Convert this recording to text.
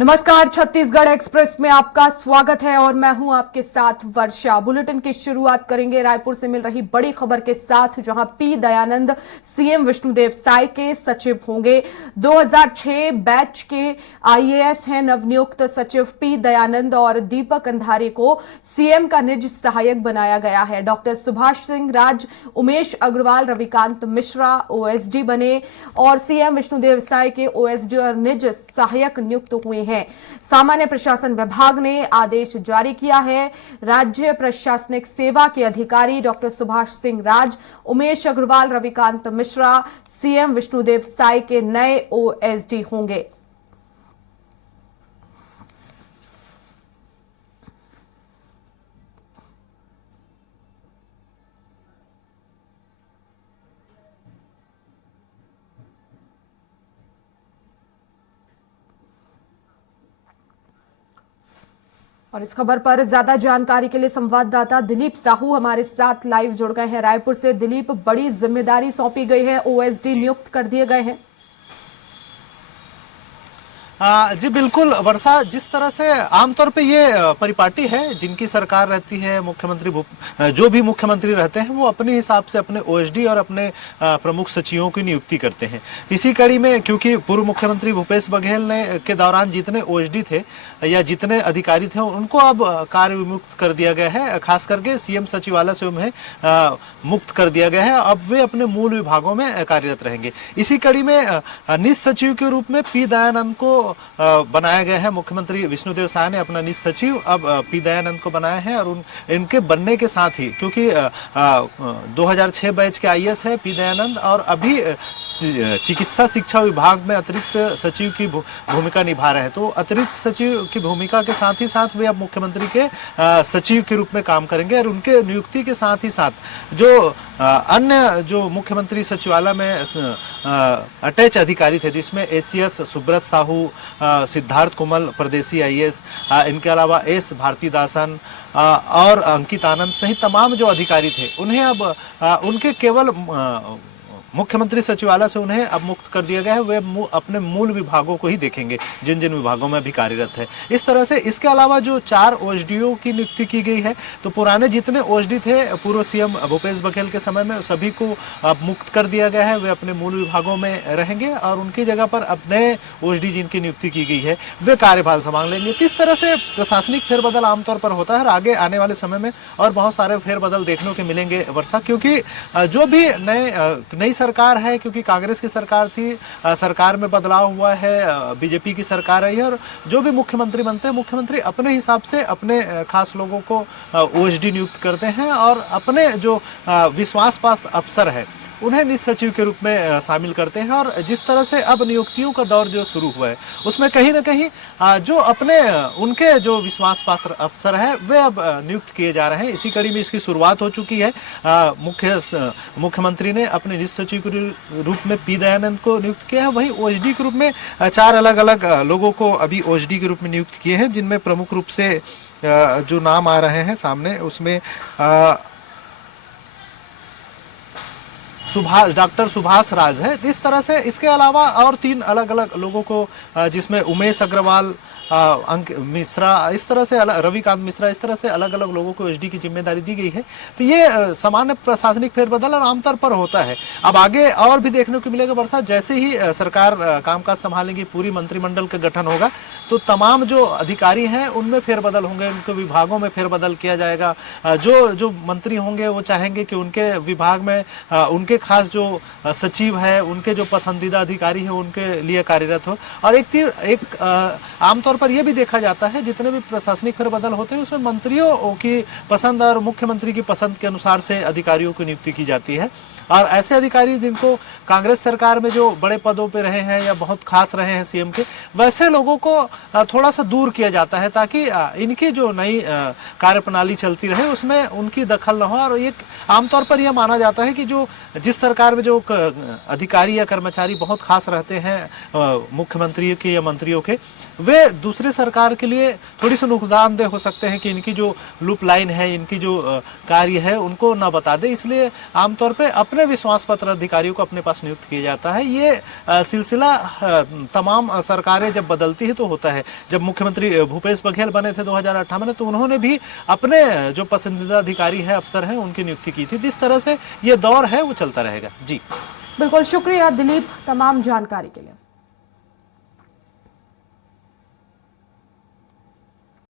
नमस्कार, छत्तीसगढ़ एक्सप्रेस में आपका स्वागत है और मैं हूं आपके साथ वर्षा। बुलेटिन की शुरुआत करेंगे रायपुर से मिल रही बड़ी खबर के साथ, जहां पी दयानंद सीएम विष्णुदेव साय के सचिव होंगे। 2006 बैच के आईएएस हैं नवनियुक्त सचिव पी दयानंद और दीपक अंधारी को सीएम का निज सहायक बनाया गया है। डॉक्टर सुभाष सिंह राज, उमेश अग्रवाल, रविकांत मिश्रा ओएसडी बने और सीएम विष्णुदेव साय के ओएसडी और निज सहायक नियुक्त हुए हैं। सामान्य प्रशासन विभाग ने आदेश जारी किया है। राज्य प्रशासनिक सेवा के अधिकारी डॉक्टर सुभाष सिंह राज, उमेश अग्रवाल, रविकांत मिश्रा सीएम विष्णुदेव साय के नए ओएसडी होंगे। और इस खबर पर ज्यादा जानकारी के लिए संवाददाता दिलीप साहू हमारे साथ लाइव जुड़ गए हैं रायपुर से। दिलीप, बड़ी जिम्मेदारी सौंपी गई है, ओएसडी नियुक्त कर दिए गए हैं। जी बिल्कुल वर्षा, जिस तरह से आमतौर पे ये परिपाटी है जिनकी सरकार रहती है, जो भी मुख्यमंत्री रहते हैं वो अपने हिसाब से अपने ओएसडी और अपने प्रमुख सचिवों की नियुक्ति करते हैं। इसी कड़ी में क्योंकि पूर्व मुख्यमंत्री भूपेश बघेल ने के दौरान जितने ओएसडी थे या जितने अधिकारी थे उनको अब कार्य विमुक्त कर दिया गया है, खास करके सीएम सचिवालय से उन्हें मुक्त कर दिया गया है। अब वे अपने मूल विभागों में कार्यरत रहेंगे। इसी कड़ी में निज सचिव के रूप में पी दयानंद को बनाया गया है। मुख्यमंत्री विष्णुदेव साय ने अपना निज सचिव अब पी दयानंद को बनाया है और इनके बनने के साथ ही, क्योंकि 2006 बैच के आईएएस है पी दयानंद और अभी चिकित्सा शिक्षा विभाग में अतिरिक्त सचिव की भूमिका निभा रहे हैं, तो अतिरिक्त सचिव की भूमिका के साथ ही साथ वे अब मुख्यमंत्री के सचिव के रूप में काम करेंगे। और उनके नियुक्ति के साथ ही साथ जो अन्य जो मुख्यमंत्री सचिवालय में अटैच अधिकारी थे, जिसमें एसीएस सुब्रत साहू, सिद्धार्थ कुमल प्रदेशी आईएएस, इनके अलावा एस भारतीदासन और अंकित आनंद सहित तमाम जो अधिकारी थे, उन्हें अब उनके केवल मुख्यमंत्री सचिवालय से उन्हें अब मुक्त कर दिया गया है। वे अपने मूल विभागों को ही देखेंगे जिन जिन विभागों में भी कार्यरत है। इस तरह से इसके अलावा जो 4 ओएसडीओ की नियुक्ति की गई है, तो पुराने जितने ओएसडी थे पूर्व सीएम भूपेश बघेल के समय में, सभी को अब मुक्त कर दिया गया है। वे अपने मूल विभागों में रहेंगे और उनकी जगह पर अब नए ओएसडी जिनकी नियुक्ति की गई है वे कार्यभार संभाल लेंगे। इस तरह से प्रशासनिक फेरबदल आमतौर पर होता है और आगे आने वाले समय में और बहुत सारे फेरबदल देखने को मिलेंगे वर्षा, क्योंकि जो भी नई सरकार है, क्योंकि कांग्रेस की सरकार थी, सरकार में बदलाव हुआ है, बीजेपी की सरकार है और जो भी मुख्यमंत्री बनते हैं, मुख्यमंत्री अपने हिसाब से अपने खास लोगों को ओएसडी नियुक्त करते हैं और अपने जो विश्वास पात्र अफसर है उन्हें निज सचिव के रूप में शामिल करते हैं। और जिस तरह से अब नियुक्तियों का दौर जो शुरू हुआ है, उसमें कहीं ना कहीं जो अपने उनके जो विश्वास पात्र अफसर है वे अब नियुक्त किए जा रहे हैं। इसी कड़ी में इसकी शुरुआत हो चुकी है। मुख्यमंत्री ने अपने निज सचिव के रूप में पी दयानंद को नियुक्त किया है। वहीं ओएसडी के रूप में 4 अलग अलग लोगों को अभी ओएसडी के रूप में नियुक्त किए हैं, जिनमें प्रमुख रूप से जो नाम आ रहे हैं सामने, उसमें डॉक्टर सुभाष राज है। इस तरह से इसके अलावा और 3 अलग अलग लोगों को, जिसमें उमेश अग्रवाल, अंक मिश्रा, इस तरह से रविकांत मिश्रा, इस तरह से अलग अलग लोगों को एसडी की जिम्मेदारी दी गई है। तो ये सामान्य प्रशासनिक फेरबदल और आमतौर पर होता है। अब आगे और भी देखने को मिलेगा वर्षा, जैसे ही सरकार कामकाज संभालेगी, पूरी मंत्रिमंडल का गठन होगा, तो तमाम जो अधिकारी हैं उनमें फेरबदल होंगे, उनके विभागों में फेरबदल किया जाएगा। जो मंत्री होंगे वो चाहेंगे कि उनके विभाग में उनके खास जो सचिव है, उनके जो पसंदीदा अधिकारी है उनके लिए कार्यरत हो। और एक आमतौर पर यह भी देखा जाता है, जितने भी प्रशासनिक फेरबदल होते हैं उसमें मंत्रियों की पसंद और मुख्यमंत्री की पसंद के अनुसार से अधिकारियों की नियुक्ति की जाती है। और ऐसे अधिकारी जिनको कांग्रेस सरकार में जो बड़े पदों पे रहे हैं या बहुत खास रहे हैं सीएम के, वैसे लोगों को थोड़ा सा दूर किया जाता है, ताकि इनकी जो नई कार्यप्रणाली चलती रहे उसमें उनकी दखल न हो। और एक आमतौर पर यह माना जाता है कि जिस सरकार में जो अधिकारी या कर्मचारी बहुत खास रहते हैं मुख्यमंत्री के या मंत्रियों के, वे दूसरी सरकार के लिए थोड़ी सी नुकसानदेह हो सकते हैं कि इनकी जो लूप लाइन है, इनकी जो कार्य है उनको ना बता दे। इसलिए आमतौर पे अपने विश्वास पत्र अधिकारियों को अपने पास नियुक्त किया जाता है। ये सिलसिला तमाम सरकारें जब बदलती है तो होता है। जब मुख्यमंत्री भूपेश बघेल बने थे 2018 में, तो उन्होंने भी अपने जो पसंदीदा अधिकारी है, अफसर हैं, उनकी नियुक्ति की थी। जिस तरह से ये दौर है वो चलता रहेगा। जी बिल्कुल, शुक्रिया दिलीप तमाम जानकारी के लिए।